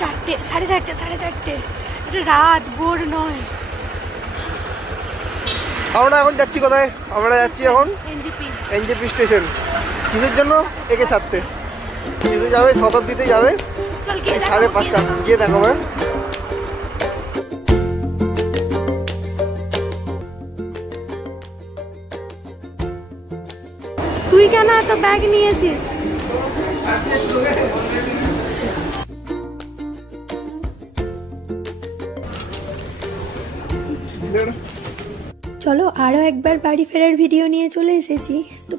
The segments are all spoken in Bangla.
চারটে, সাড়ে চারটে, এটা রাত, ভোর নয়। আমরা এখন যাচ্ছি কোথায়? আমরা যাচ্ছি এখন এনজিপি। NJP station. কিসের জন্য? একে ছাড়তে। কিছু যাবে, শতাব্দীতে যাবে চল গিয়ে দেখাবো, 5:30 গিয়ে দেখাবো। তুই কেন এত ব্যাগ নিয়েছিস? চলো আরও একবার বাড়ি ফেরার ভিডিও নিয়ে চলে এসেছি। তো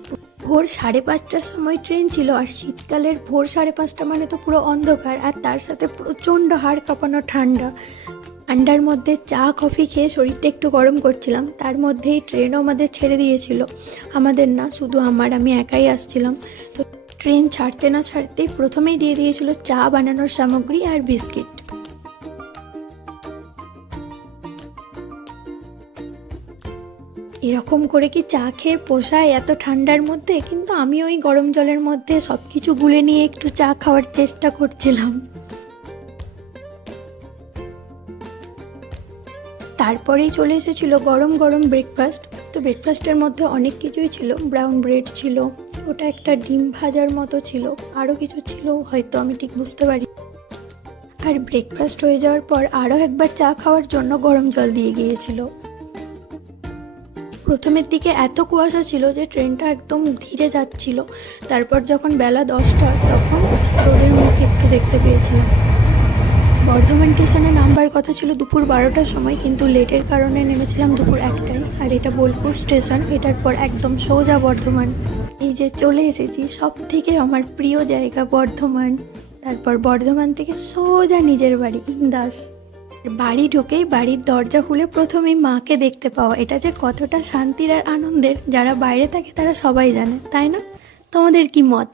ভোর 5:30টার সময় ট্রেন ছিল, আর শীতকালের ভোর 5:30 মানে তো পুরো অন্ধকার, আর তার সাথে প্রচণ্ড হাড় কাঁপানো ঠান্ডা। ঠান্ডার মধ্যে চা কফি খেয়ে শরীরটা একটু গরম করছিলাম, তার মধ্যেই ট্রেনও আমাদের ছেড়ে দিয়েছিল। আমাদের না, শুধু আমি একাই আসছিলাম। তো ট্রেন ছাড়তে না ছাড়তেই প্রথমেই দিয়ে দিয়েছিল চা বানানোর সামগ্রী আর বিস্কিট। এরকম করে কি চা খেয়ে পোষায় এত ঠান্ডার মধ্যে? কিন্তু আমি ওই গরম জলের মধ্যে সব কিছু গুলে নিয়ে একটু চা খাওয়ার চেষ্টা করছিলাম। তারপরেই চলে এসেছিল গরম গরম ব্রেকফাস্ট। তো ব্রেকফাস্টের মধ্যে অনেক কিছুই ছিল। ব্রাউন ব্রেড ছিল, ওটা একটা ডিম ভাজার মতো ছিল, আরও কিছু ছিল হয়তো, আমি ঠিক বুঝতে পারি। আর ব্রেকফাস্ট হয়ে যাওয়ার পর আরও একবার চা খাওয়ার জন্য গরম জল দিয়ে গিয়েছিল। প্রথমের দিকে এত কুয়াশা ছিল যে ট্রেনটা একদম ধীরে যাচ্ছিল। তারপর যখন বেলা 10টা, তখন রোদের মুখ একটু দেখতে পেয়েছিলাম। বর্ধমান স্টেশনে নামবার কথা ছিল দুপুর 12টার সময়, কিন্তু লেটের কারণে নেমেছিলাম দুপুর 1টায়। আর এটা বোলপুর স্টেশন, এটার পর একদম সোজা বর্ধমান। এই যে চলে এসেছি সব থেকে আমার প্রিয় জায়গা বর্ধমান। তারপর বর্ধমান থেকে সোজা নিজের বাড়ি ইন্দাস। বাড়ি ঢুকেই বাড়ির দরজা খুলে প্রথমেই মাকে দেখতে পাওয়া, এটা যে কতটা শান্তির আর আনন্দের, যারা বাইরে থাকে তারা সবাই জানে, তাই না? তোমাদের কি মত?